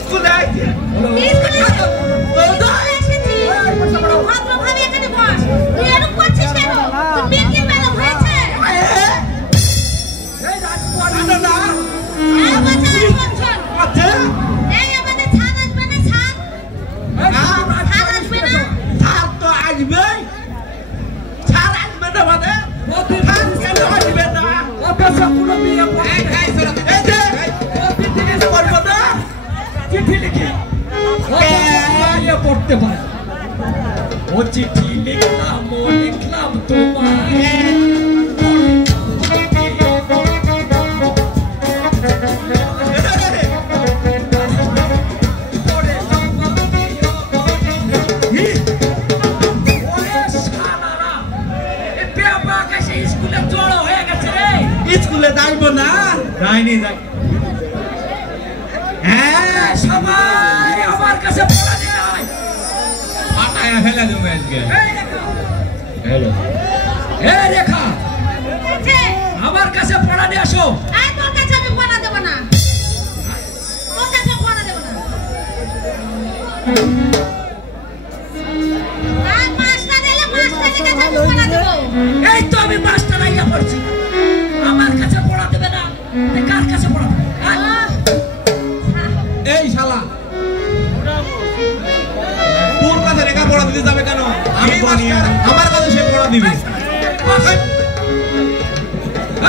স্কুলে আইছে ভদ্রভাবে এখানে বস তুই এরকম করছিস কেন তুই মির্গির বেলা হয়েছে এই রাজকুমারী না বাচ্চা বলছন আচ্ছা এই আমাদের ছাদ আসবে না ছাদ ছাদ আসবে না ছাদ তো আসবে ছাদ আসবে না মানে ছাদ কেন আসবে না ওকে সবগুলো বিয়ে পড়ে এই যে প্রতিদিন করব না চিঠি লিখি ওকে পড়তে পারে ও চিঠি লিখলাম তোমায় স্কুলে যাইব না যাইনি যাই হ্যাঁ সবাই আমার কাছে পড়া নিয়ে আয় ফাটায়া ফেলে দেবো আজকে হ্যালো এই রেখা আমার কাছে পড়া নিয়ে আসো এই তোর কাছে আমি পড়া দেব না তোর কাছে পড়া দেব না আর মাস্টার দিলে মাস্টারের কাছে আমি পড়া দেব এই তো আমি মাস্টার আইয়া পড়ছি আমার কাছে পড়া দেবে না তে কার কাছে পড়া এই শালা তোর কাছে রেখা পড়া দিতে যাবে কেন আমি বলি আমার কাছে সে পড়া দিবে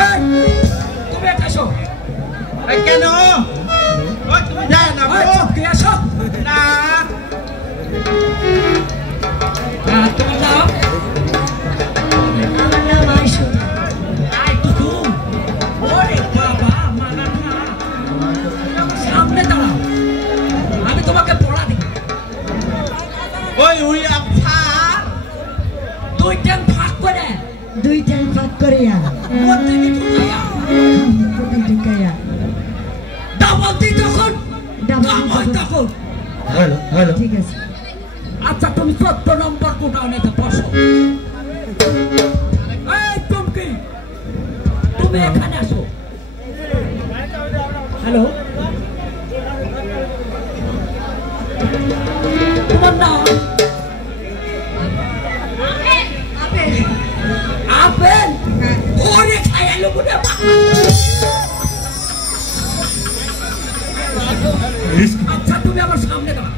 এই তুমি এসো এই কেন ওই তুমি যাও না ওকে আসো না তুমি যাও আমার নাম আইসো আই তো ওরে বাবা মানা না সামনে দাঁড়াও আমি তোমাকে পড়া দিই ওই ওই আচ্ছা দুই ট্যাং ফাঁক করে মধ্যে কি ঢুকাইয়া ডাবল দি তখন ডাবল তখন হ্যালো ঠিক আছে আচ্ছা তুমি 14 নম্বর কোঠানেতে বসো এই তুমি এখানে আসো হ্যালো তোমার নাম আপেল ওরে খাইলো বলে আচ্ছা তুমি আমার সামনে দাঁড়াও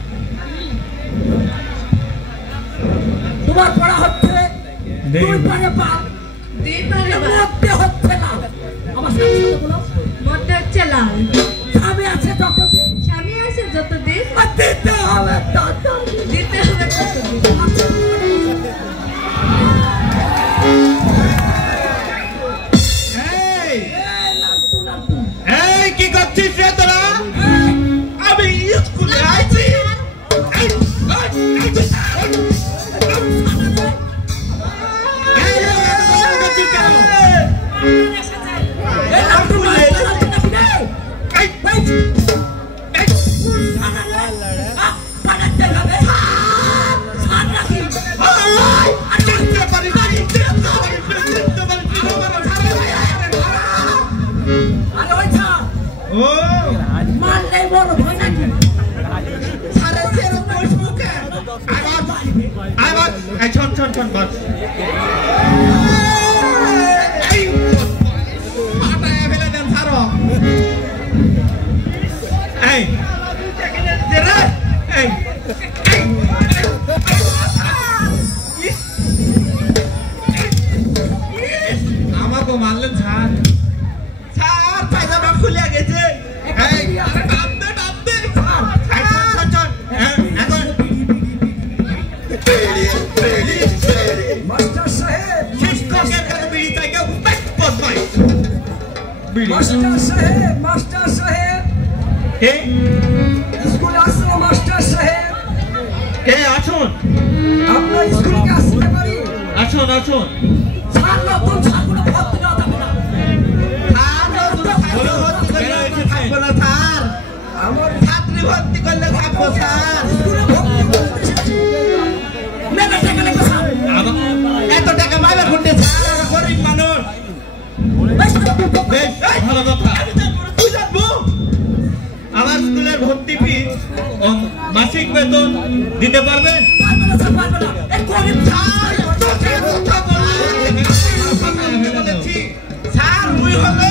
তোমার পড়া হচ্ছে দুই পারে পা মধ্যে হচ্ছে লাল আমার সামনে বলো মধ্যে হচ্ছে লাল স্বামী আছে যতদিন দিতে হবে ততদিন এই কি করছিস রে তোরা আমি স্কুলে আইছি আমাকে মারলেন স্যার স্যার পায়জামা খুলে গেছে মাস্টার সাহেব কে স্কুলে আসলো মাস্টার সাহেব কে আসুন আপনার স্কুলে কি আসতে পারি আসুন স্যার নতুন ছাত্র ভর্তি না যাবে না স্যার আমার ছাত্রী ভর্তি করলে থাকবো স্যার স্কুলে এত টাকা পাইবে কোনটা স্যার গরিব মানুষ বেশ ভালো কথা তুই যাবো মাসিক বেতন দিতে পারবেন? স্যার মুই হলো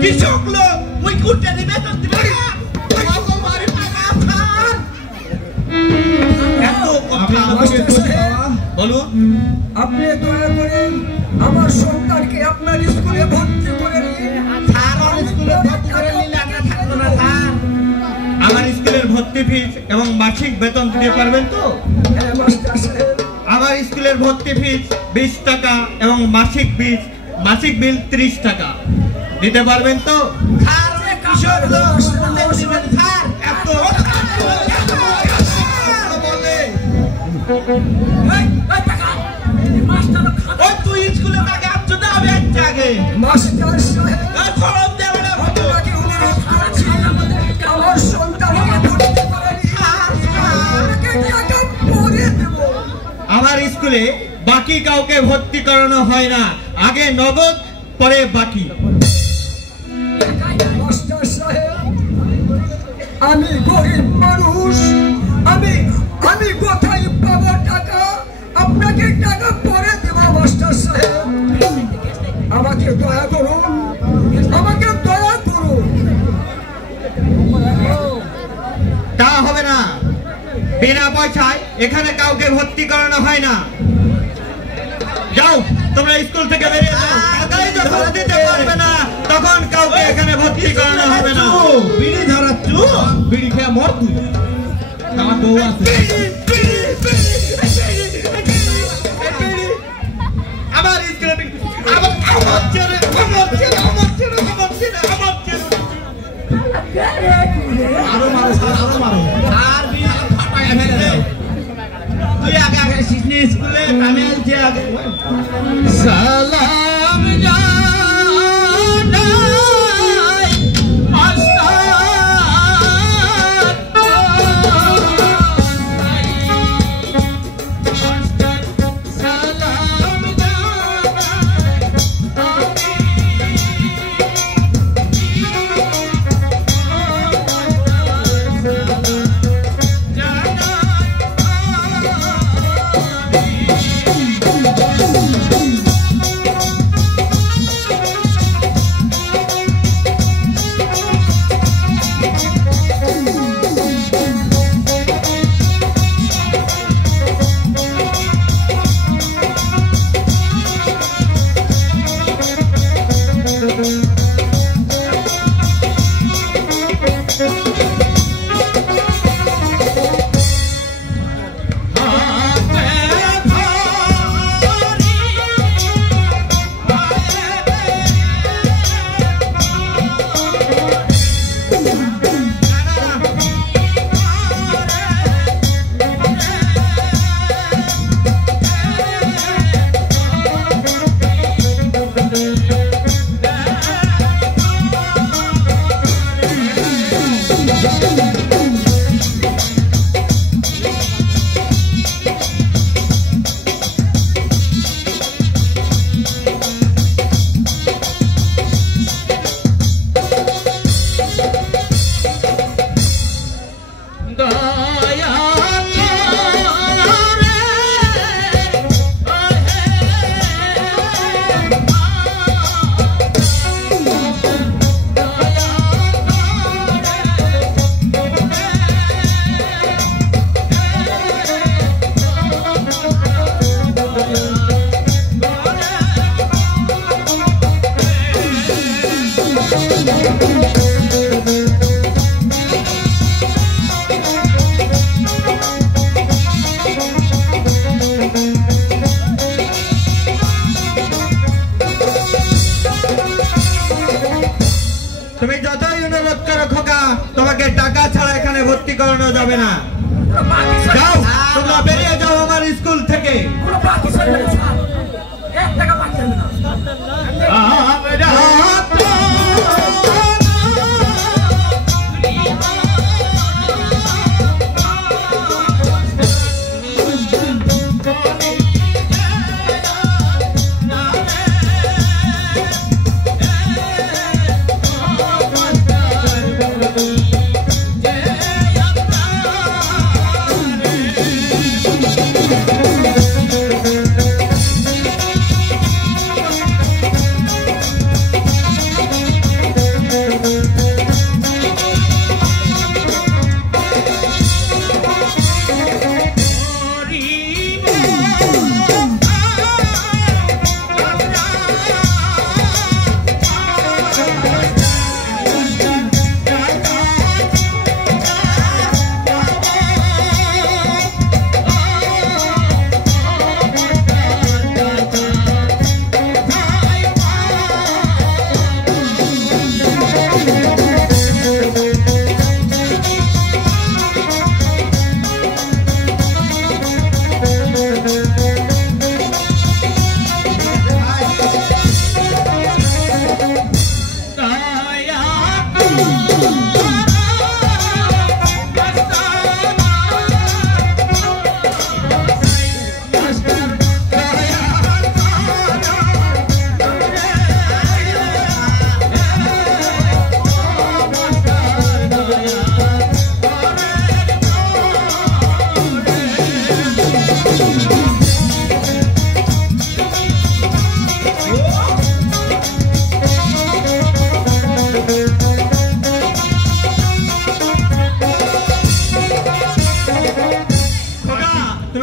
কৃষক লোক, মুই কুটে দিবে বেতন দিবে না। বলুন। আপনি দয়া করে আমার সন্তানকে আপনার স্কুলে ভর্তি করে নিন। আমার স্কুলের ভর্তি ফিস এবং মাসিক বেতন দিতে পারবেন তো? আমার স্কুলের ভর্তি ফিস 20 টাকা এবং মাসিক বিল 30 টাকা দিতে পারবেন তো? কৃষক লোক তুই স্কুলে টাকা আসছো না? আমি একটা আগে মাস্টার সাহেব খরচ দেবে না। আপনাকে অনুরোধ করছি আমার সন্তানকে ভর্তি করে নিন। আপনাকে টাকা পরে দেব। আমার স্কুলে বাকি কাউকে ভর্তি করানো হয় না, আগে নগদ পরে বাকি। মাস্টার সাহেব আমি গরিব মানুষ, আমি কোথায় পাবো টাকা? আপনাকে টাকা পরে দেব। মাস্টার সাহেব আমাকে দয়া করুন, আমাকে দয়া করুন। তা হবে না, বিনা পয়সায় এখানে কাউকে ভর্তি করানো হয় না। যাও তোমরা স্কুল থেকে বেরিয়ে যাও। টাকাই যখন দিতে পারবে না তখন কাউকে এখানে ভর্তি করানো হবে না। বিড়ি ধরাচ্ছু, বিড়ি খেয়ে মর তুই। আমার বউ আছে। আমার স্কুলে আরো মারো স্যার, আরো মারো। আর বিড়ি ফাটায় ফেলে। তুই আগে আগে শিখনি স্কুলে কামে আলছে আগে। সালাম জানাই মাস্টার, সালাম জানাই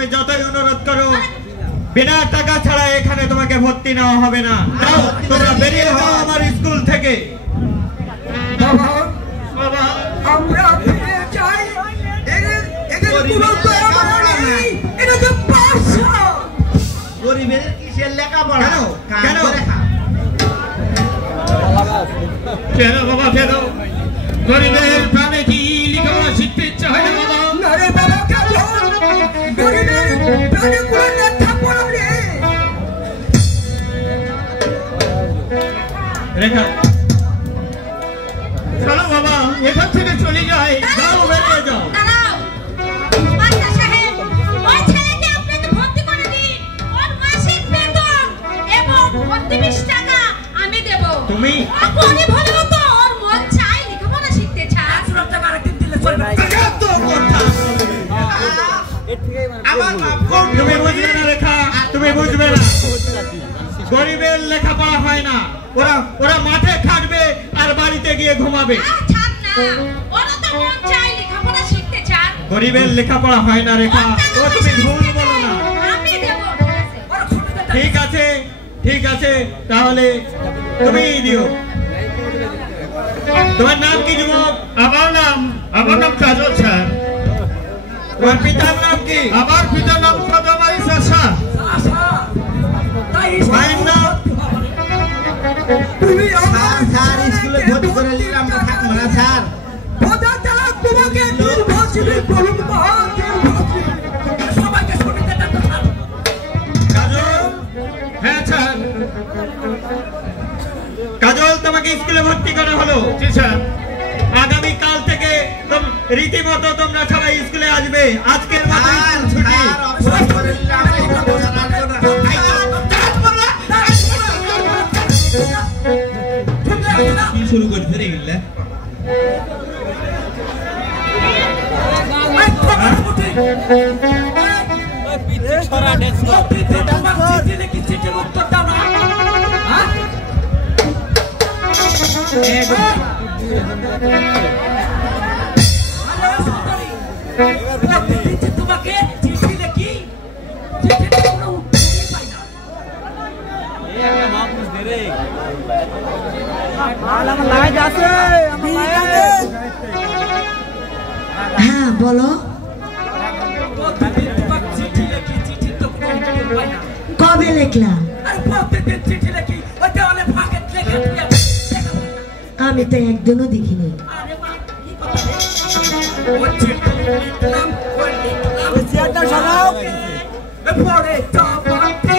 তুমি যতই অনুরোধ করো বিনা টাকা ছাড়া এখানে তোমাকে ভর্তি নেওয়া হবে না। যাও, তোমরা বেরিয়ে যাও আমার স্কুল থেকে। বাবা আমরা ফিরে যাই। এদের পুরো দয়া নেই, এটা তো পাশা গরিবের কিসের লেখাপড়া? কেন কেন বাবা কেন? গরিবের প্রাণে কি লেখাপড়া শিখতে ইচ্ছা হয় না বাবা? না রে বাবা, কেন গরিবের প্রাণে কোনো লেখাপড়া নেই। রেখা চলো বাবা, এখান থেকে চলে যাই। যাও, বেরিয়ে যাও। দাঁড়াও মাস্টার সাহেব, ওই ছেলেকে আপনাকে ভর্তি করে দিন। ওর মাসিক বেতন এবং 32 টাকা আমি দেব। তুমি ও গরিব হলেও তো ওর মন চাই লেখাপড়া শিখতে চায়। 100 টাকা আরেকদিন দিলে চলবে। এত কথা আমার তুমি বুঝবে না রেখা, তুমি বুঝবে না। গরিবের লেখাপড়া হয় না। ওরা মাঠে খাটবে আর বাড়িতে গিয়ে ঘুমাবে। ছাড় না, ওরা তো মন চাই লেখাপড়া শিখতে চায়। গরিবের লেখাপড়া হয় না রেখা, ও তুমি ভুল বলো না। আমি দেব। ঠিক আছে, ঠিক আছে, তাহলে তুমি দিও। তোমার নাম কি যুবক? আমার নাম কাজল স্যার। তোমার পিতার নাম কি? আমার পিতার নাম কদম আলী স্যার। আশা তাই মায়ের নাম? তুমি স্যার স্কুলে ভর্তি করে নিলে আমরা থাকবো না স্যার। খোদা তাআলা তোমাকে নির্ভরশীল করুন মহান নির্ভরশীল। সবাইকে শুনতে দাও স্যার। কাজল? হ্যাঁ স্যার। কাজল, তোমাকে স্কুলে ভর্তি করা হলো। জি স্যার। আগামী কাল থেকে রীতিমতো তোমরা সবাই স্কুলে আসবে। আজকের মতো স্কুল ছুটি। অফিস করে নিলে আমরা লেখাপড়া রাখবো না। কি শুরু করতে রে গেলে? ছড়া ড্যান্স কর। চিঠি লিখি, চিঠির উত্তর দাও না। হ্যাঁ? তোমাকে চিঠি লিখি, চিঠির কোনো উত্তরই পাই না। হ্যাঁ বলো, তোমাকে চিঠি লিখি, চিঠির তো কোনো উত্তর পাই না। কবে লিখলাম? আর প্রত্যেকদিন চিঠি লিখি, ওই দেওয়ালে ফাঁকে লেখা দিয়ে লেখা হয় না। আমি তো একদিনও দেখিনি। আরে মা, কি কথা রে? ও চিঠি লিখলাম, ওই লিখলাম। চেয়ারটা সরাও। পরে চাপাতে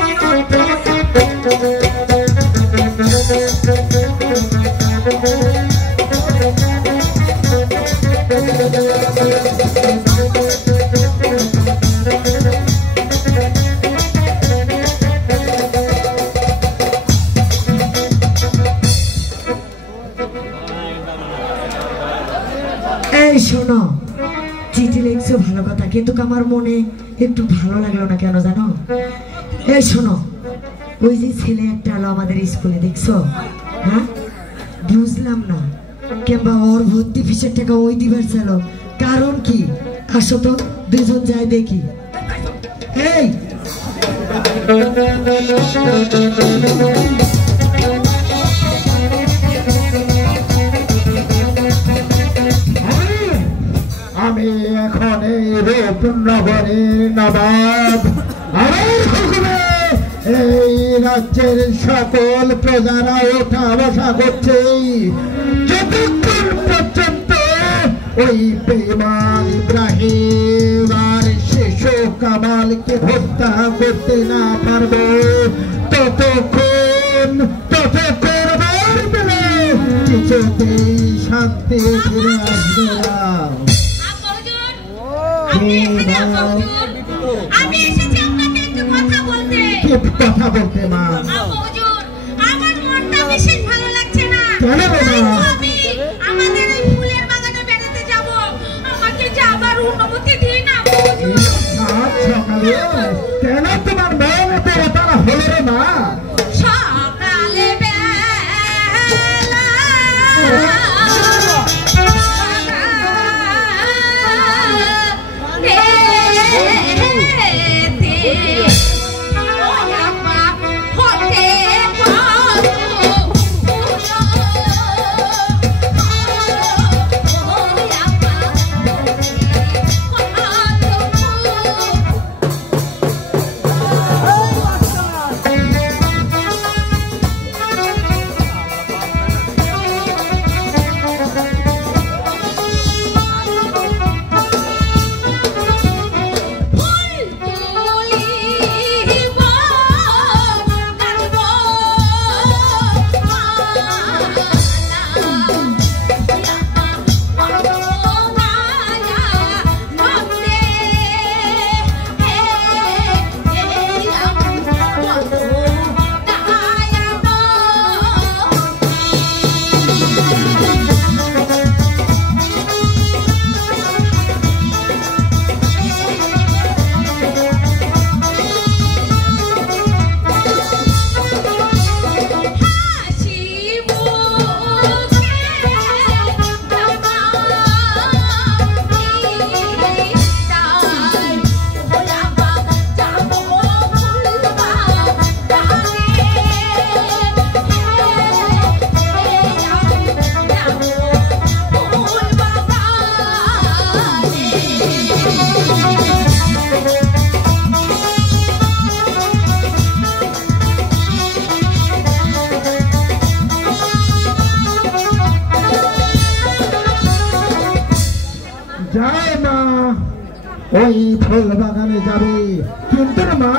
এই শোনো, চিঠি লিখছো ভালো কথা, কিন্তু আমার মনে একটু ভালো লাগলো না। কেন জানো? এই শোনো, ওই যে ছেলে একটা এলো আমাদের স্কুলে, দেখছো? হ্যাঁ, বুঝলাম না কিংবা ওর ভর্তি ফিসের টাকা ওই দিবার ছিল, কারণ কি? আসো তো দুজন যাই দেখি। এই আমি এখন এই রূপনগরের নবাব। আমার হুকুমে এই রাজ্যের সকল প্রজারা ওঠা বসা করছে, যতক্ষণ পর্যন্ত ওই বেঈমান ইব্রাহিম আর শিশু কামালকে হত্যা করতে না পারবো, ততক্ষণ আমার বেলা কিছুতেই শান্তি ফিরে আসবে না। আমি এসেছি আপনাকে একটু কথা বলতে। কি কথা বলতে মা? হুজুর, আমার মনটা বিশেষ ভালো লাগছে না। কেন বাবা? আমি আমাদের এই ফুলের বাগানে বেড়াতে যাব। আমাকে যাবার অনুমতি দিন না হুজুর। আজ সকালে কেন তোমার মন তারা হলো রে মা? সকালে বেলা ফুল বাগানে যাবে, কিন্তু রে মা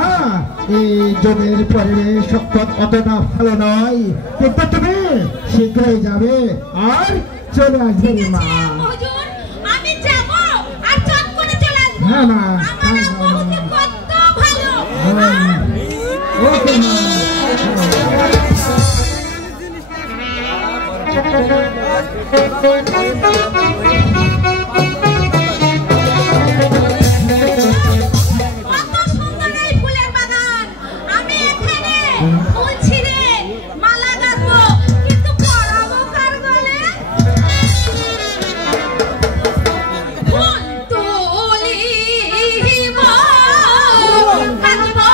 এই জমির পরিবেশ অতটা ভালো নয়, কিন্তু তুমি শীঘ্রই যাবে আর চলে আসবে রে মা। হুজুর আমি যাব আর চট করে চলে আসব। হ্যাঁ মা, আমার আম্মু হচ্ছে কত ভালো। ওকে মা। কত সুন্দর এই ফুলের বাগান। আমি এখানে ফুল ছিঁড়ে মালা গাঁথবো, কিন্তু পরাবো কার গলে? ফুল তুলিব, গাঁথবো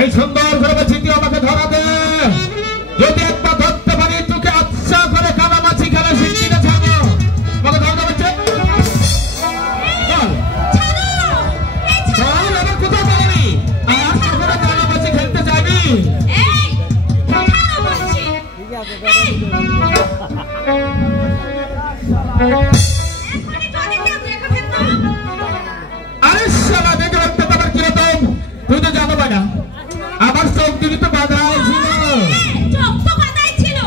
এই সুন্দর করে বলছি তুই আমাকে ধরা দে, যদি একবার ধরতে পারি তোকে আচ্ছা করে কানামাছি খেলা শিখতে ছাড়বো। আমাকে ধরতে পারছে আবার কোথাও পারি আর করে কানামাছি খেলতে চাইবি? আরে শালা দেখে রাখতে পারবে কিরকম, তুই তো জানো না আমার চোখ দিবি তো বাধাই ছিল, চোখ তো বাধাই ছিল।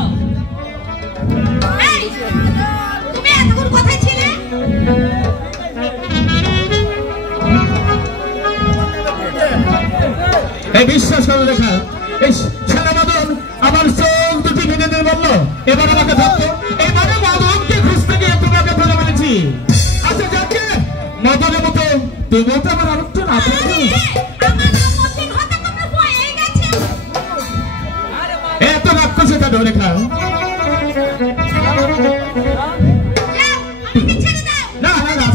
এই তুমি এতক্ষণ কোথায় ছিলে? এই বিশ্বাস করে দেখা এই ছেলে মদন আমার চোখ দুটি ভেঙে দিয়ে বললো এবার আমাকে ধরতো, এবারে মদনকে খুঁজতে গিয়ে তোমাকে ধরে বলেছি। আচ্ছা যাকে মদনের মতো তুমিও তো আমার আরেকটা না এত রাক্ষসে তা ধরে খাও না না না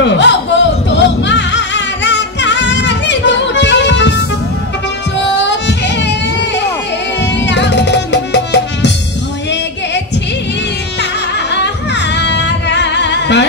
বলছো? তাই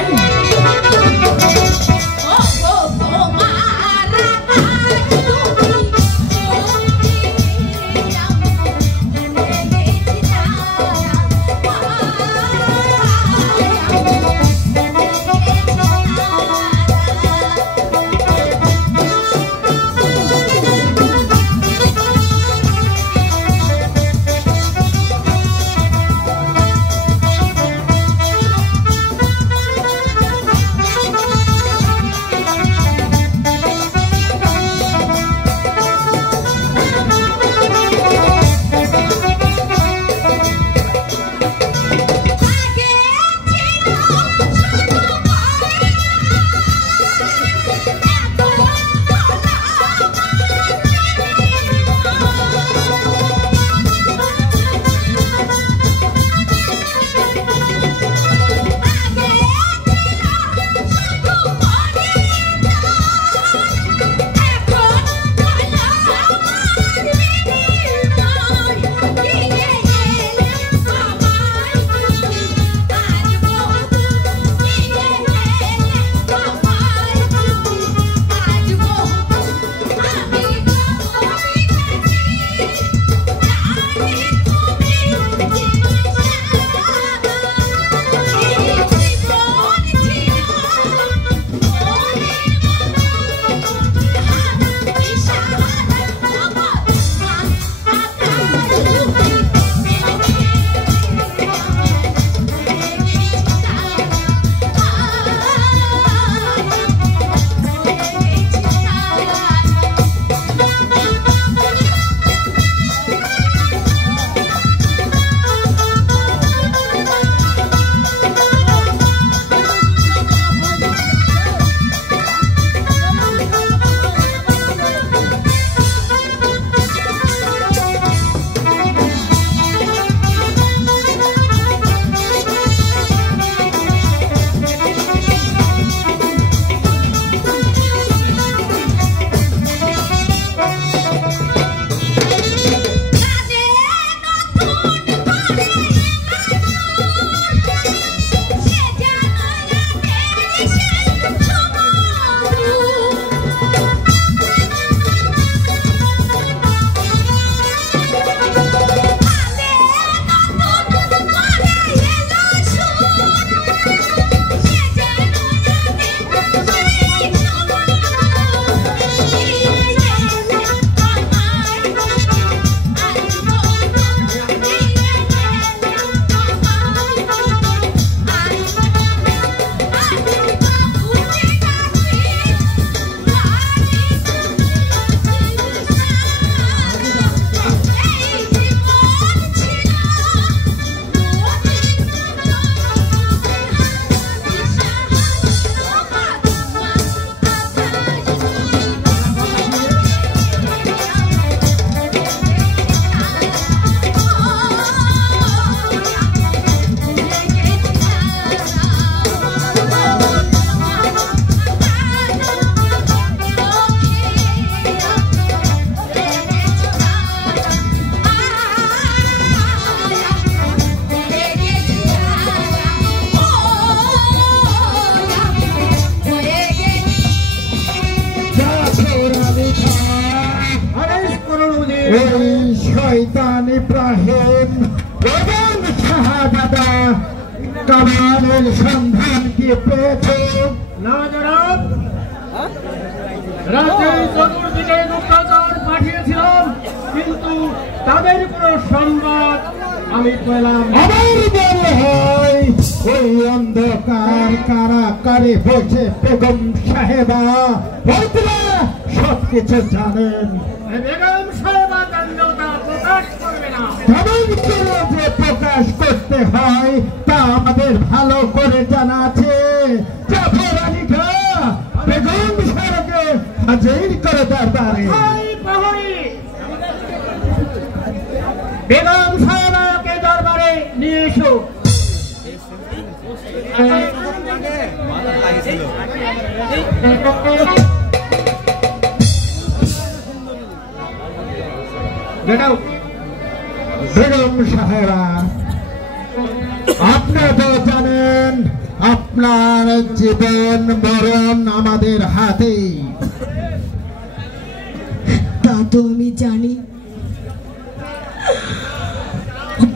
শয়তান ইব্রাহিম এবং শাহজাদা কামালের সন্ধান কি পেয়েছে? না জনাব, রাজ্যের চতুর্দিকে গুপ্তচর পাঠিয়েছিলাম, কিন্তু তাদের কোনো সংবাদ আমি পেলাম। আমার মনে হয় ওই অন্ধকার কারাগারে বসে বেগম সাহেবা হয়তো সবকিছু জানেন। বেগম সাহেবা জানলেও তা প্রকাশ করবে না। কেমন করে যে প্রকাশ করতে হয় তা আমাদের ভালো করে জানা আছে। জাফর আলী খাঁ বেগম সাহেবকে হাজির করে দরবারে। বেগম সাহেবাকে দরবারে নিয়ে এসো। বেগম সাহেবা, আপনারা তো জানেন আপনার জীবন মরণ আমাদের হাতে। তা তো আমি জানি,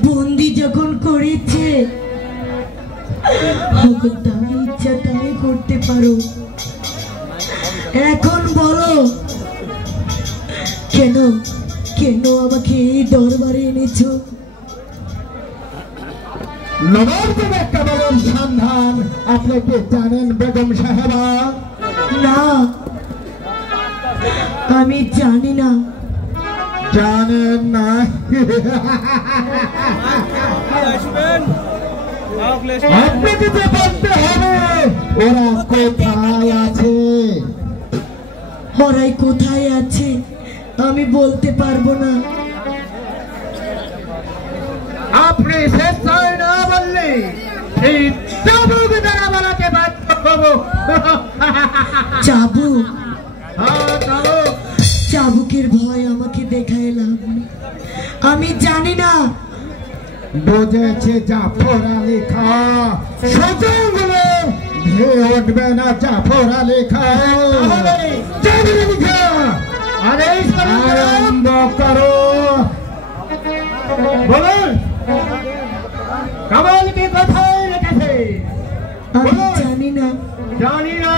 বন্দি যখন করেছে তার ইচ্ছা তাই করতে পারো। এখন বলো কেন কেন আমাকে এই দরবারে এনেছো? নবাবদের কেবলের সন্ধান আপনি কি জানেন বেগম সাহেবা? না, আমি জানি না। জানেন না? আপনাকে তো বলতে হবে ওরা কোথায় আছে। ওরাই কোথায় আছে আমি বলতে পারবো না। আপনি স্বেচ্ছায় না বললে এই চাবুক দ্বারা বানাতে বাধ্য হবো। চাবুক? হ্যাঁ, চাবুক। চাবুকের ভয় আমাকে দেখায় লাভ নেই, আমি জানি না। বুঝেছে জাফর আলী খা, সজগুলো ধেয়ে উঠবে না জাফর আলী খা। আরম্ভ করো। বলুন কামালকে কোথায় রেখেছে? আমি জানি না। জানি না।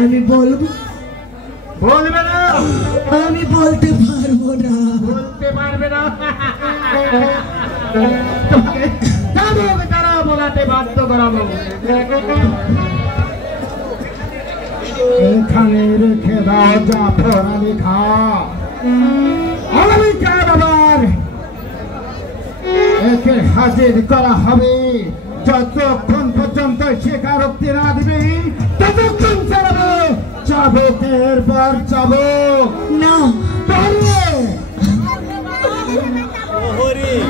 আমি বলবো? বলবে না? আমি বলতে পারবো না। বলতে পারবে না? তারা বলাতে বাধ্য করাবো। এখানে রেখে দাও জাফর আলী খা। আগামীকাল আবার একে হাজির করা হবে। যতক্ষণ পর্যন্ত স্বীকারোক্তি না দিবে ততক্ষণ চালাবো চাবুকের পর চাবুক। না,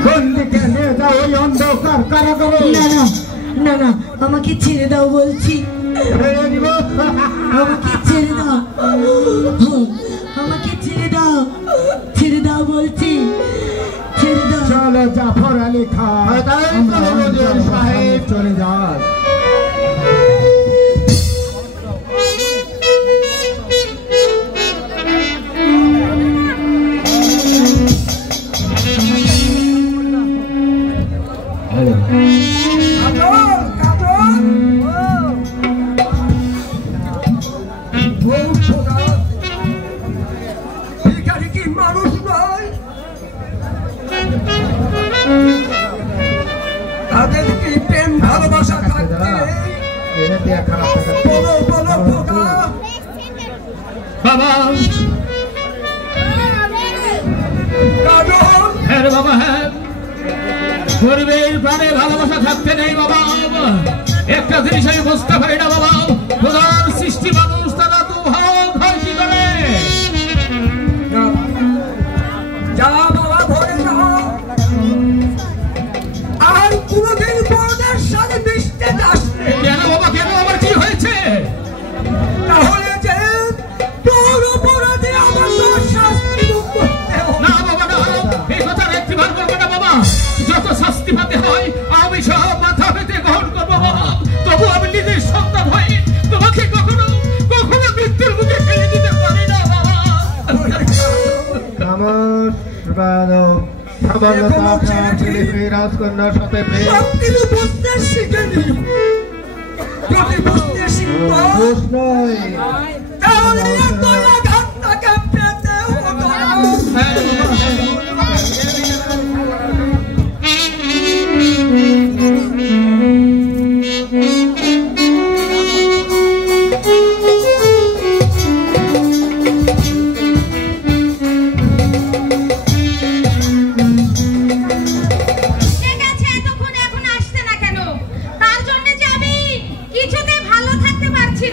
কোন দিকে নিয়ে যাও ওই অন্ধকার কারাগারে? না না না না, আমাকে ছেড়ে দাও বলছি। ছেড়ে দিব? আমাকে ছেড়ে দাও, আমাকে ছেড়ে দাও, ছেড়ে দাও বলছি, ছেড়ে দাও। চলো জাফর আলী খা, সাহেব চলে যান। বাবা হ্যাঁ বাবা, হ্যাঁ গরিবের প্রাণে ভালোবাসা থাকতে নেই বাবা। একটা জিনিস আমি বুঝতে পারি না বাবা, খোদার সৃষ্টি মানুষ তারা দু ভাগ হয় কি করে? যা বাবা ধরে যাও, আর কোনদিন বড়দের সাথে মিশতে যাস না। কেন বাবা, কেন? আমার কি হয়েছে? তাহলে যে তোর অপরাধে আমার তো শাস্তি ভোগ করতে হবে। না বাবা না, এই কথা একটি বার করবো না বাবা। যত শাস্তি পাতে হয় আমি সব মাথা পেতে গ্রহণ করবো বাবা। তবু আমি নিজের সন্তান হয়ে তোমাকে কখনো কখনো মৃত্যুর মুখে ফেলে দিতে পারি না বাবা। রাজকন্যার সাথে সবকিছু বুঝতে শিখেনি, যদি বুঝতে শিখতো তাহলে এত আঘাত তাকে পেতে হতো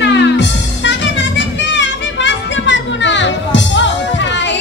না। তাকে না দেখলে আমি বাঁচতে পারবো না। কোথায়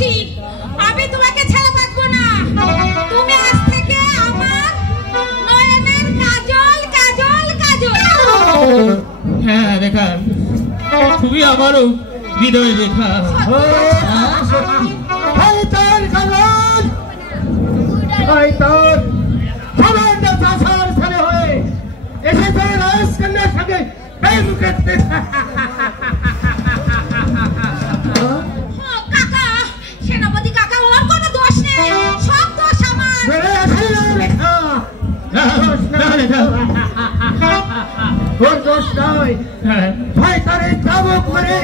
বলছি আমি তোমাকে ছেড়ে বাঁচবো না। তুমি আজ থেকে আমার নয়নের কাজল কাজল কাজল। হ্যাঁ রেখা, তুমি আমারও হৃদয় রেখা। কাকা, সেনাপতি কাকা, ওর কোনো দোষ নেই, সব দোষ আমার। ওর দোষ নয়, ভাই তারে চাবুক করে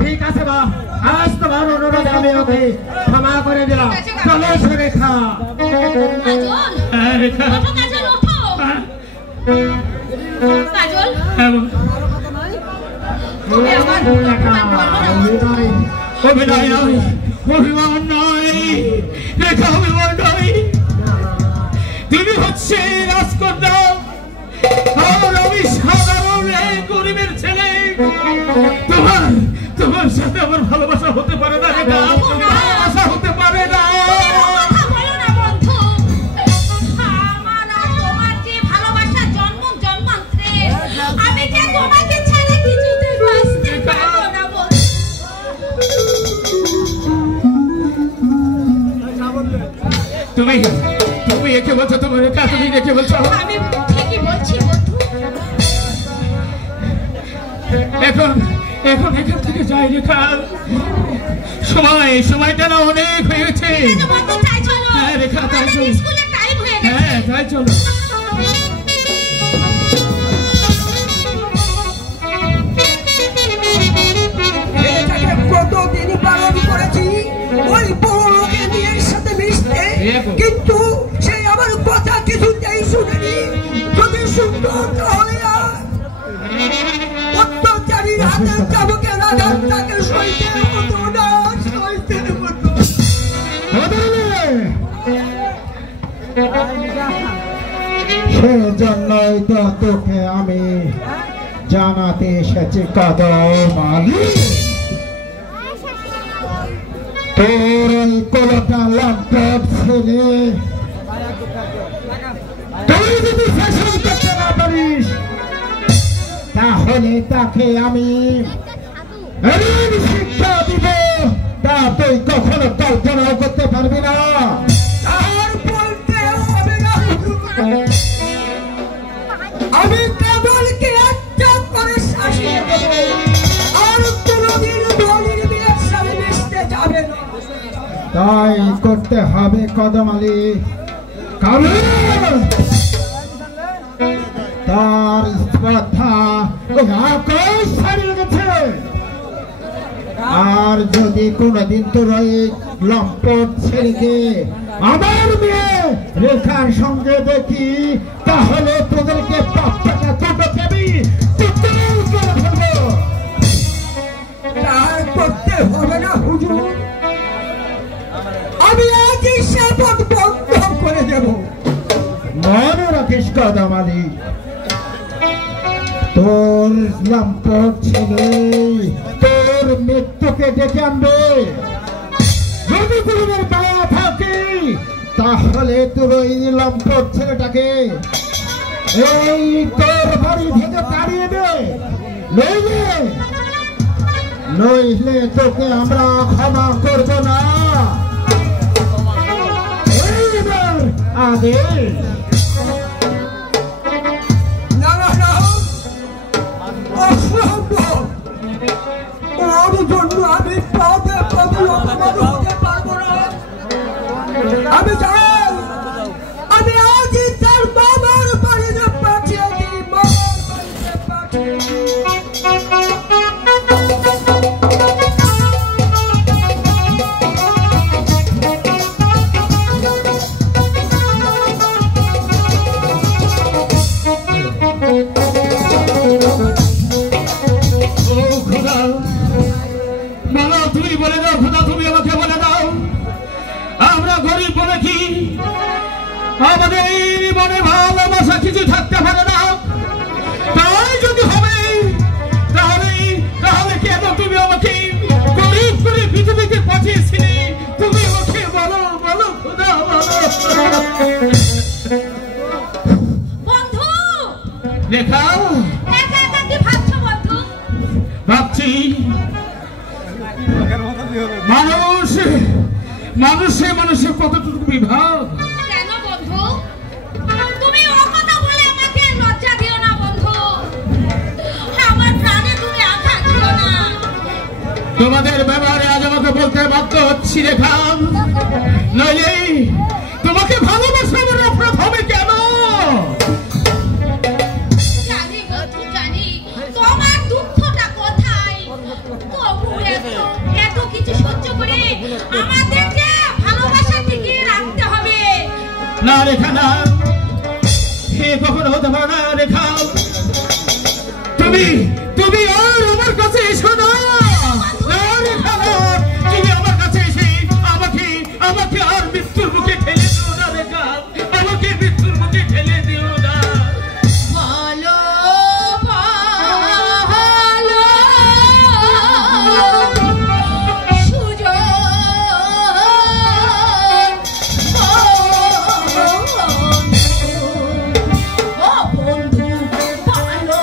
ঠিক আছে বা, আজ তোমার অনুরোধ আমি ওকে ক্ষমা করে দিলাম। চলো সুরেখা। অভিনয় নয়, অভিমান নয়, রেখা অভিমান নয়, তুমি হচ্ছে রাজকন্যা আর আমি সাধারণ গরিবের ছেলে। তোমার সাথে আমার ভালোবাসা হতে পারে না রেখা, ভালোবাসা হতে পারে না। তুমি একে বলছো, তোমার রেখা তুমি একে বলছো। আমি ঠিকই বলছি বন্ধু। এখন এখান থেকে যাই রেখা, সময়টা না অনেক হয়ে গেছে। হ্যাঁ রেখা, তাই চলো। হ্যাঁ তাই চলো। কতদিন পালন করেছি ওই বড়কে মেয়ের সাথে মিশতে, কিন্তু সে আমার কথা কিছুতেই শুনেনি। যদি শুনতো তাহলে অত্যাচারীর হাতে চাবুকের আঘাত তাকে সইতে হতো না, সইতে হতো। সেজন্যই তো তোকে আমি জানাতে এসেছি কদম আলী, তোর ওই কোলটা লম্পট ছেলে তুই যদি শাসন করতে না পারিস তাহলে তাকে আমি এমন শিক্ষা দিব তা তুই কখনো কল্পনাও করতে পারবি না। আর বলতেও হবে না, আমি কেবলকে একটা করে শাসিয়ে দেবো। তাই করতে হবে কদম আলী, কারণ তার স্পর্ধা আকাশ ছাড়িয়ে গেছে। আর যদি কোনদিন তোর ওই লম্পট ছেলেকে আমার মেয়ে রেখার সঙ্গে দেখি, তাহলে তোদেরকে পাপ্পাটা ছোট খাবি, তার করতে হবে না হুজুর, আমি আজই শপথ বন্ধ করে দেব। মনে রাখিস কদম আলী, তোর লম্পট ছেলে তোর মৃত্যুকে ডেকে আনবে। যদি তোর পাওয়া থাকে তাহলে তোর ওই লম্পট ছেলেটাকে এই তোর বাড়ি থেকে তাড়িয়ে দে, নইলে তোকে আমরা ক্ষমা করবো না। এইবার আদেশ। না না না, অসম্ভব। ওর জন্য আমি পদে পদে অপমান হতে পারবো না। আমি যাই, আমি আজই তার বাবার বাড়িতে পাঠিয়ে দিই, বাবার বাড়িতে পাঠিয়ে তুমি বলে দাও খোদা, তুমি আমাকে বলে দাও, আমরা গরিব বলে কি আমাদের এই মনে ভালোবাসা কিছু থাকতে পারে না? তাই যদি হবে তাহলে কেন তুমি আমাকে গরিব করে পৃথিবীতে পাঠিয়েছিলে? তুমি আমাকে বলো বলো খোদা, বলো। বন্ধু রেখা, একা একা কি ভাবছো বন্ধু? ভাবছি মানুষে কতটুকু বিভাগ। কেন বন্ধু তুমি ও কথা বলে আমাকে লজ্জা দিও না বন্ধু, আমার প্রাণে তুমি আঘাত দিও না। তোমাদের ব্যবহারে আজ আমাকে বলতে বাধ্য হচ্ছি রেখা, নইলে তোমাকে ভালোবাসা বলে অপরাধ হবে কেন? জানি বন্ধু জানি তোমার দুঃখটা কোথায়, তবু এত কিছু সহ্য করে আমাদেরকে ভালোবাসা টিকিয়ে রাখতে হবে। না রেখা না, হে কখনো হতে পারে না রেখা। তুমি আর আমার কাছে এসো না। না রেখা না, তুমি আমার কাছে এসে আমাকে আর মৃত্যুর মুখে ঠেলে দিও না রেখা, আমাকে মৃত্যুর মুখে ঠেলে দিও না। ভালো ভালো সুজন ও বন্ধু ভালো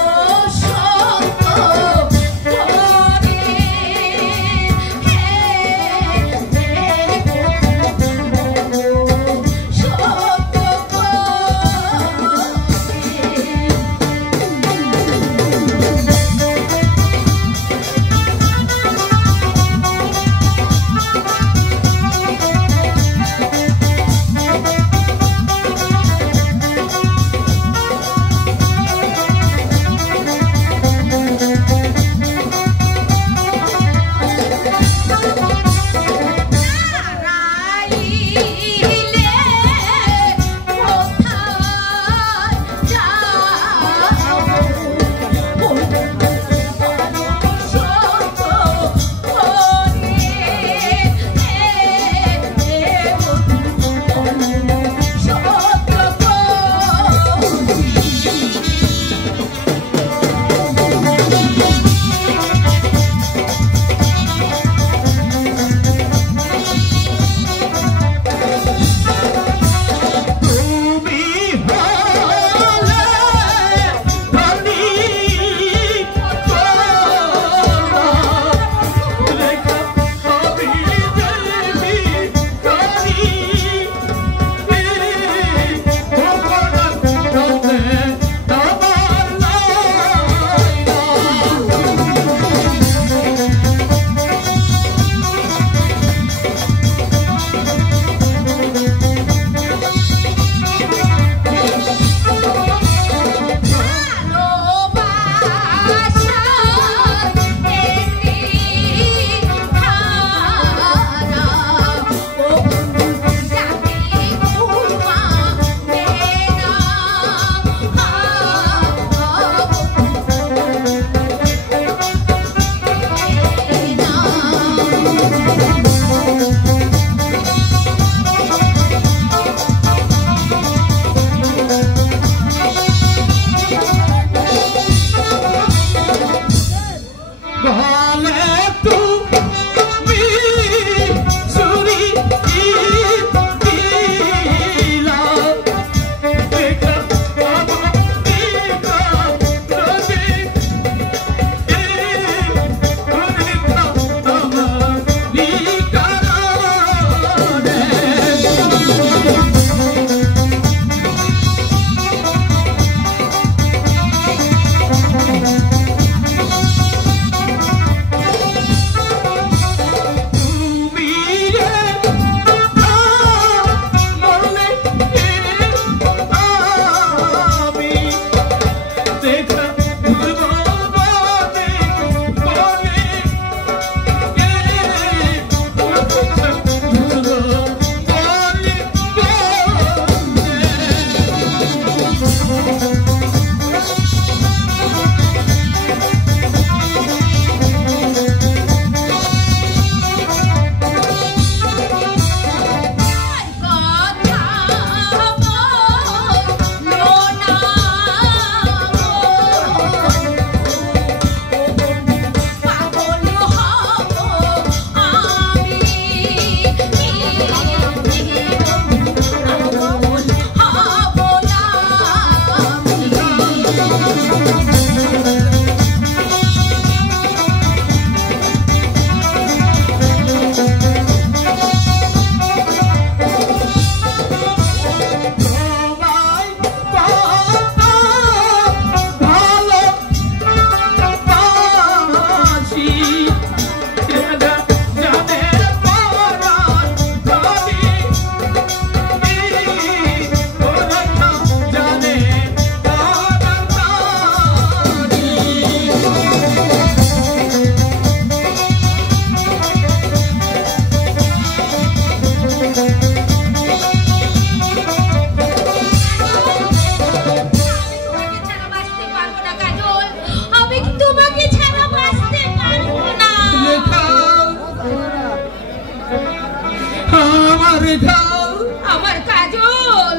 আমার কাজল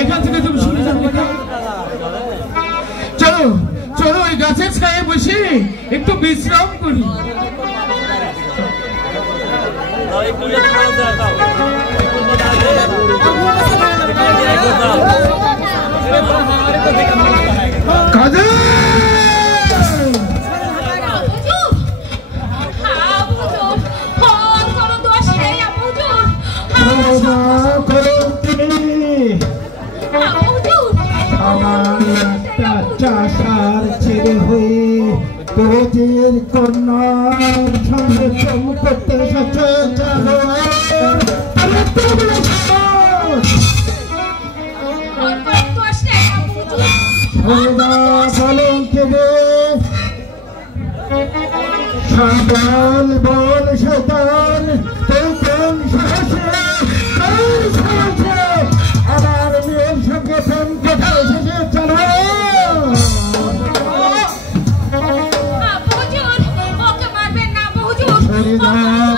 এখান থেকে তুমি শুনে যাবে। চলো চলো ওই গাছের ছায়ায় বসে একটু বিশ্রাম করি। চাষার ছেড়ে হয়ে তোদের কন্যার সঙ্গে প্রেম করতে এসেছে সাবল বল শৈতান তুই কোন সাহসে আমার মেয়ের সঙ্গে প্রেম কোথায় এসেছে চলো Bye.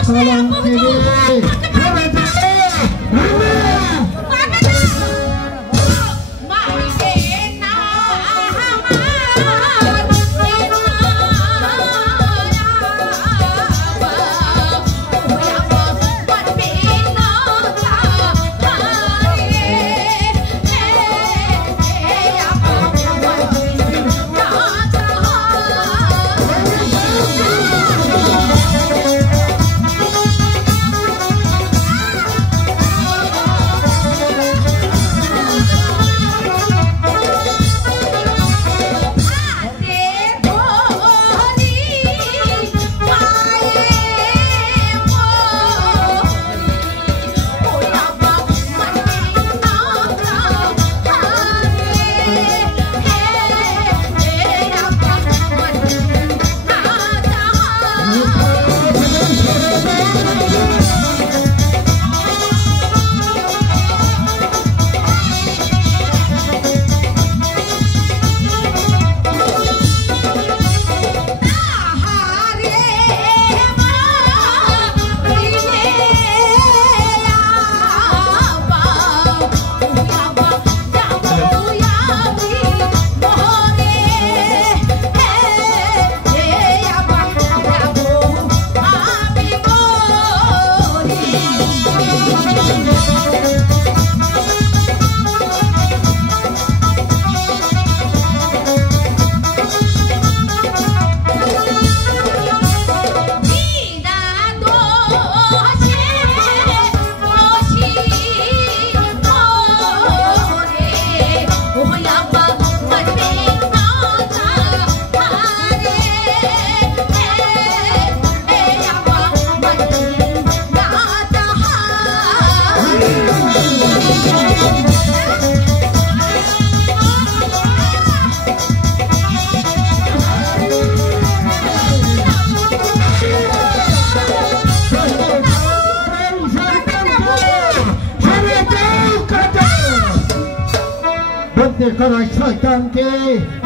করা শয়তানকে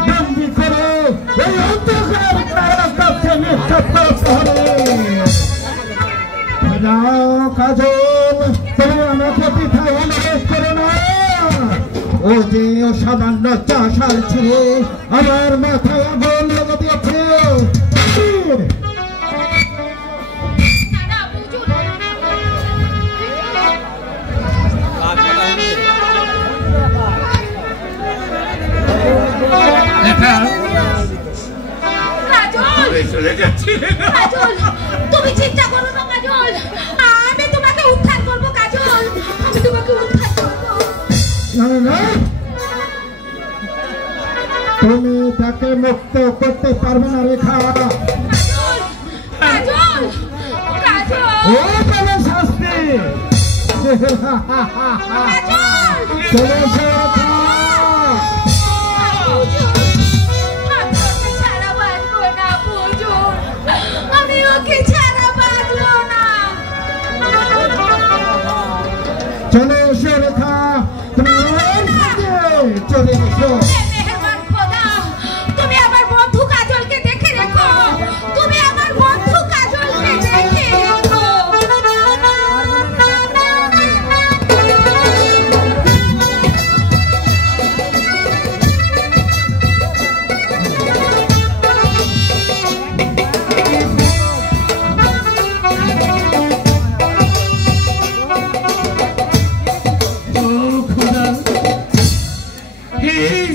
বন্দি করো এই অন্ধকার কারাগারে নিক্ষেপ করে। যাও কাজল, তুমি আমাকে পিঠায় অনুরোধ করো না। ও যে অসামান্য চাষার ছিঁড়ে আমার মাথায় আগুন লেগে দিয়েছে। তুমি চিন্তা করো না কাজল, আমি তোমাকে উদ্ধার করবো কাজল, আমি তোমাকে উদ্ধার করবো। তুমি তাকে মুক্ত করতে পারবে না রেখা। কাজল, কাজল, ও বলে শাস্তি চলে চলে এসো রেখা, চলে এসো। তুমি আমার বন্ধু কাজলকে দেখে রেখো, তুমি আমার বন্ধু কাজলকে দেখে রেখো।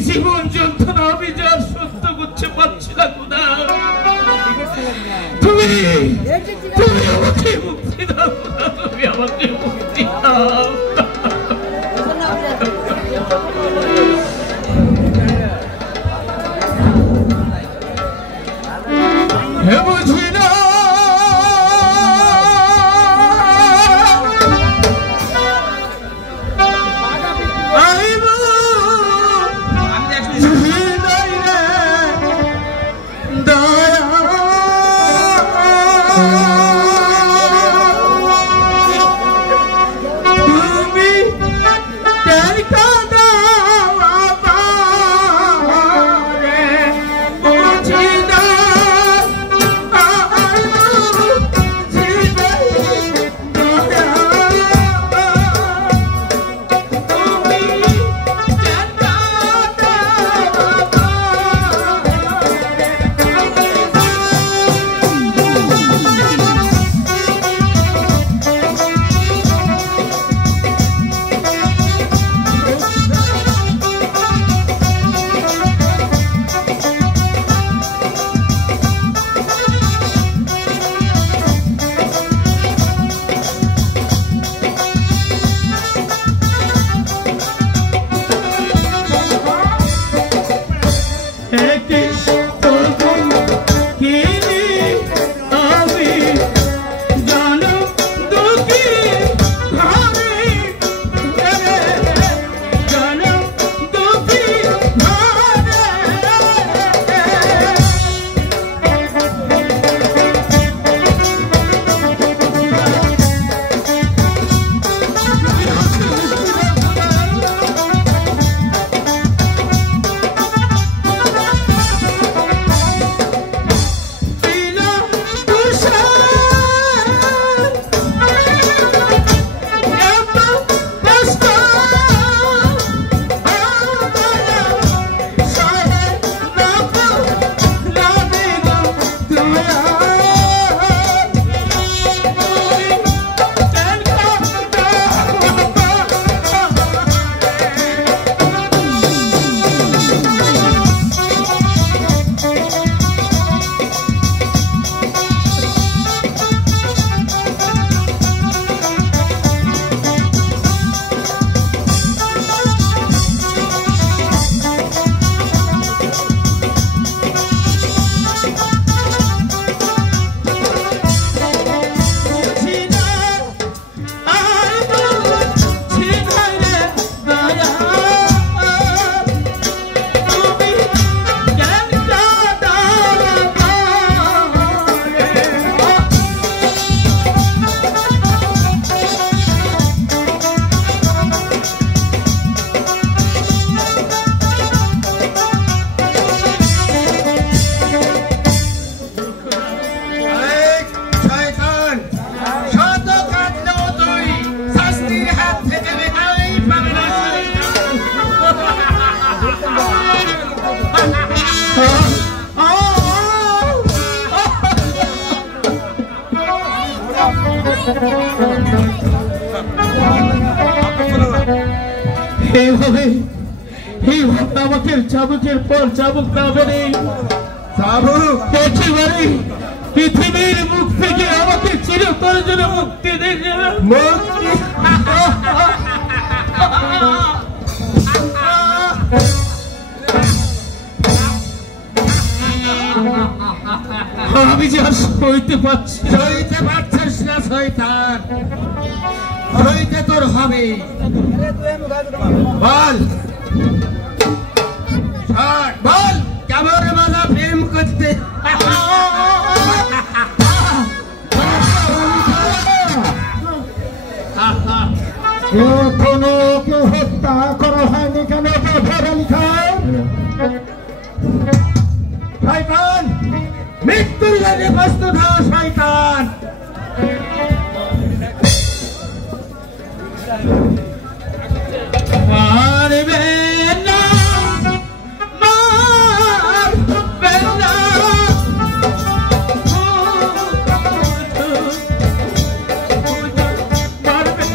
জীবন যন্ত্রণা আমি যার সত্য করতে পারছি না খোদা, তুমি আমাকে মুক্তি দাও খোদা, তুমি আমাকে মুক্তি দাও। বুঝি না তুমি এইভাবে আমাকে চাবুকের পর চাবুক না বেড়ে চাবুক একেবারে পৃথিবীর মুখ থেকে আমাকে চিরতর জন্য মুক্তি দিয়ে মুক্তি। আমি যে আর সইতে পারছিস না শয়তান, সইতে তোর হবে। বল বল কেমন মজা প্রেম করতে। এখনো ওকে হত্যা করা হয়নি কেন জাফর আলী খান? শয়তান, মৃত্যুর জন্য প্রস্তুত হও শয়তান। মারবে না, মারবে না, মারবে না, মারবে না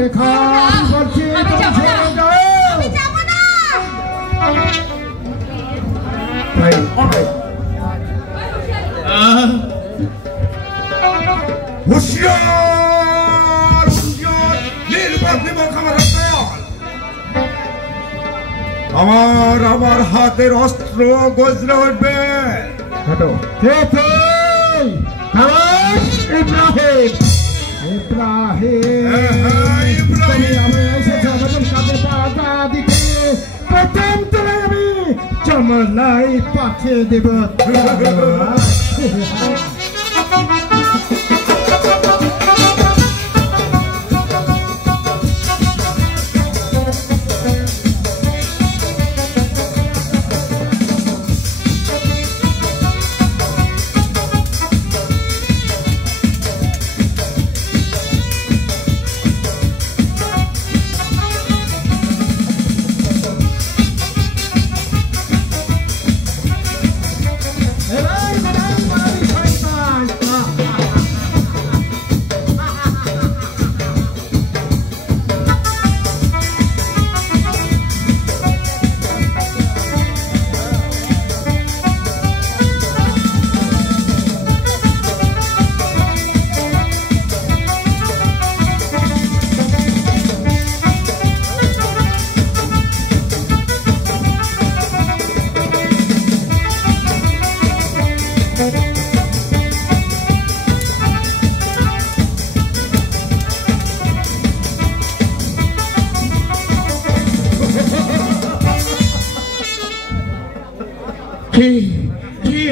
রেখা বলছি আমি যাব না। চলে যাও। আমি যাব না। ভাই, ভাই। হুঁশিয়ার, হুঁশিয়ার, নির্বাক বিমুখ আমার দল। আমার হাতের অস্ত্র গজরে উঠবে। কে তুই? ইব্রাহিম। ইব্রাহিম, তুমি আমি এসেছি আমাদের কাছে বাধা দিতে। প্রথম তোরে আমি চমলাই পাঠিয়ে দেব।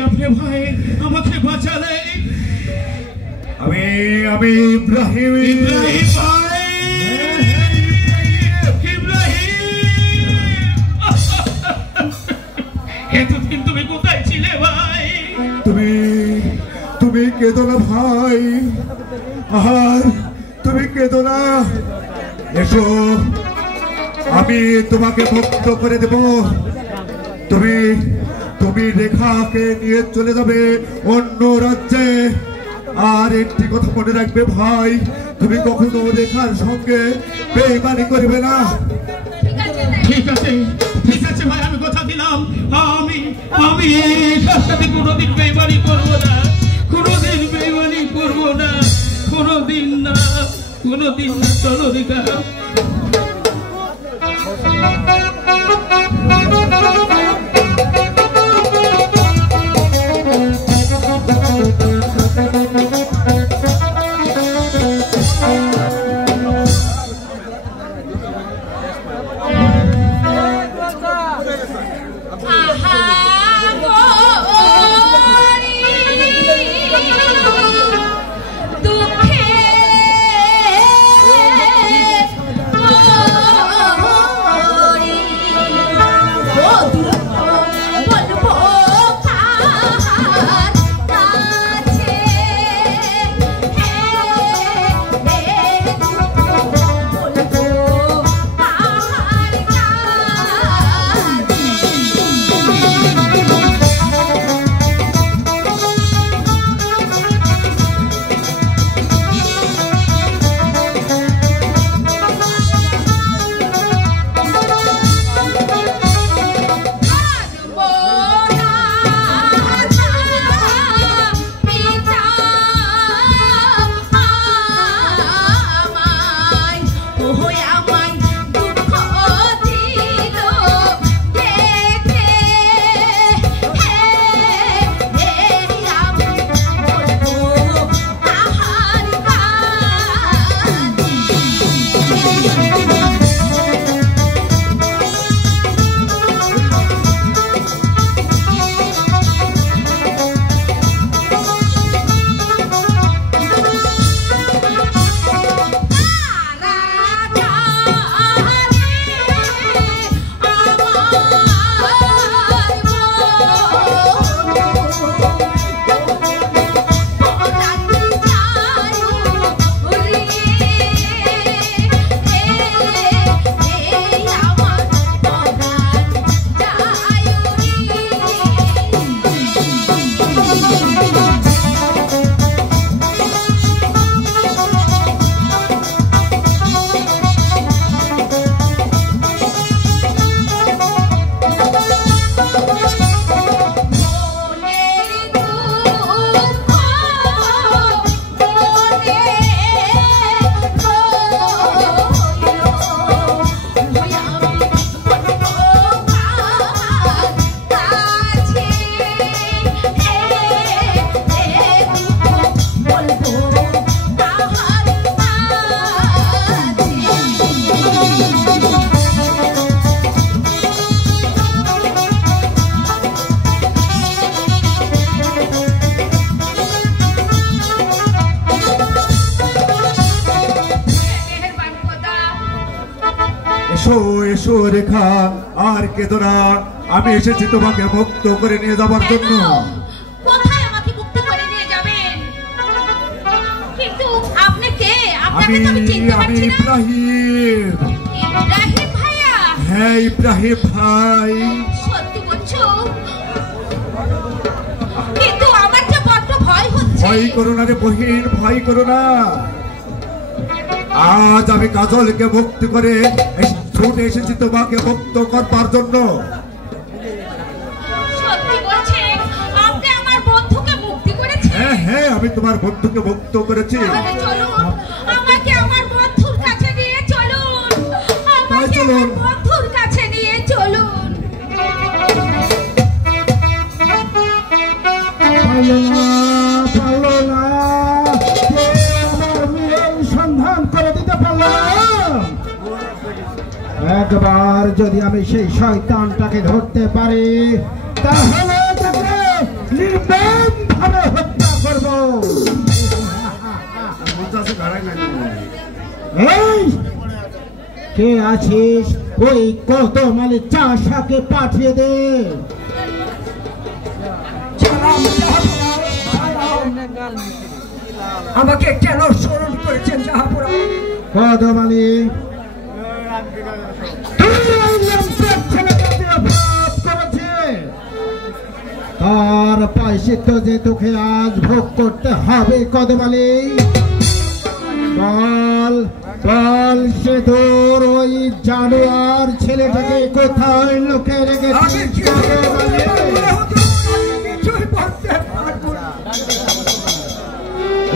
আপনি ভাই আমাকে বাঁচালেন। আমি ইব্রাহিম। ইব্রাহিম ভাই, ইব্রাহিম, এতদিন তুমি কোথায় ছিলে ভাই? তুমি কেঁদো না ভাই, আর তুমি কেঁদো না। এসো, আমি তোমাকে মুক্ত করে দেব। তুমি রেখাকে নিয়ে চলে যাবে অন্য রাজ্যে। আর একটি কথা মনে রাখবে ভাই, তুমি কখনো রেখার সঙ্গে বেইমানি করবে না। ঠিক আছে, ঠিক আছে ভাই, আমি কথা দিলাম। আমি এর সাথে কোনোদিন বেইমানি করবো না, কোনোদিন বেইমানি করবো না, কোনোদিন না। চলো রেখা। দুঃখে সুরেখা আর কেঁদো না, আমি এসেছি তোমাকে মুক্ত করে নিয়ে যাবার জন্য। কোথায় আমাকে মুক্ত করে নিয়ে যাবেন? কিন্তু আপনি কে? আপনাকে তো আমি চিনতে পারছি না। ইব্রাহিম। ইব্রাহিম ভাইয়া? হ্যাঁ ইব্রাহিম ভাই। সত্যি বলছো? কিন্তু আমার যে বড্ড ভয় হচ্ছে। ভয় করো না রে বহিন, ভয় করো না। আজ আমি কাজলকে মুক্ত করে ছুটে এসেছি তোমাকে মুক্ত করবার জন্য। সত্যি বলছেন? আপনি আমার বন্ধুকে মুক্তি করেছেন? হ্যাঁ হ্যাঁ, আমি তোমার বন্ধুকে মুক্ত করেছি। তাহলে চলুন, আমাকে আমার বন্ধুর কাছে নিয়ে চলুন। আমাকে চলুন। আমার বন্ধুর কাছে নিয়ে চলুন। পারলো না, কে আমার মেয়ের সন্ধান করে দিতে পারলো না। একবার যদি আমি সেই শয়তানটাকে ধরতে পারি, তাহলে তাকে নির্মমভাবে হত্যা করবো। এই কে আছিস? ওই কদমালি চাষাকে পাঠিয়ে দে। আমাকে কেন স্মরণ করেছেন জাহাপুরা? কদমালি, তার পায়সিত্য যে তোকে আজ ভোগ করতে হবে। কদমালি বল বল, সে তোর ওই জানোয়ার ছেলেটাকে কোথায় লুকিয়ে রেখেছিস?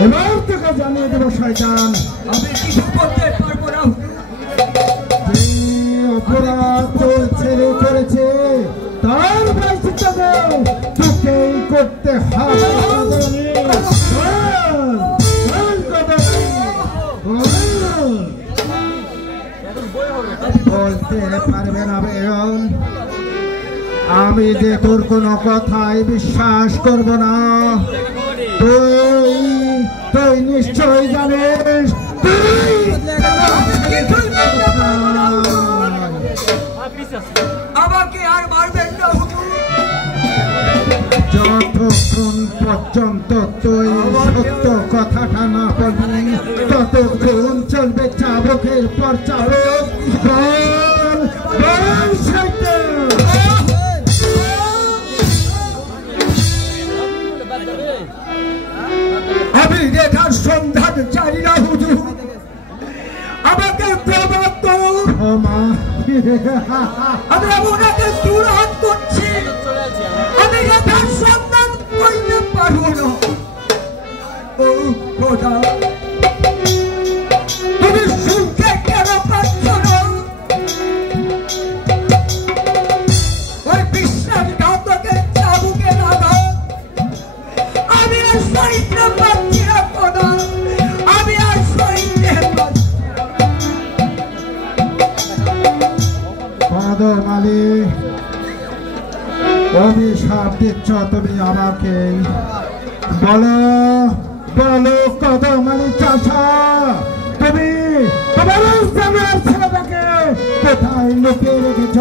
এবার তোকে জানিয়ে দেবো শয়তান, আমি কিছু করতে পারবো না। অপরাধ তোর ছেলে করেছে, তার প্রায়শ্চিত্ত তোকেই করতে হবে। বলতে পারবে না বেয়ন, আমি যে তোর কোনো কথাই বিশ্বাস করব না। তুই নিশ্চয় জানিস আমাকে আর মারবেন না হুজুর। যতক্ষণ পর্যন্ত তুই সত্য কথাটা না বলবি, ততক্ষণ চলবে চাবকের পর চাবক। আমি রেখার সন্ধান জানি না হুজুর, আমাকে প্রমাণ করুন। আমি ওনাকে দূরহাত করছি, আমি রেখার সন্ধান করতে পারবো না। ও খোদা, তুমি শুনতে কেন পাচ্ছ না? ওই বিশ্বাসঘাতকের চাবুকে লাগাও। আমি আর সহিতে পারছি না খোদা, আমি আর সহিতে পারছি না। কদমালি, অভিশাপ দিচ্ছ তুমি আমাকে? বলো বলো কদমালি চাষা, তুমি তোমার জানার ছেলেটাকে কোথায় লুকিয়ে রেখেছ?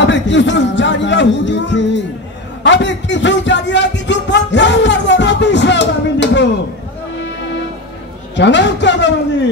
আমি কিছু জানি না হুজুর, আমি কিছু জানি না, কিছু বলতে পারবো না। প্রতিশোধ আমি নিব। চলো কদমালি।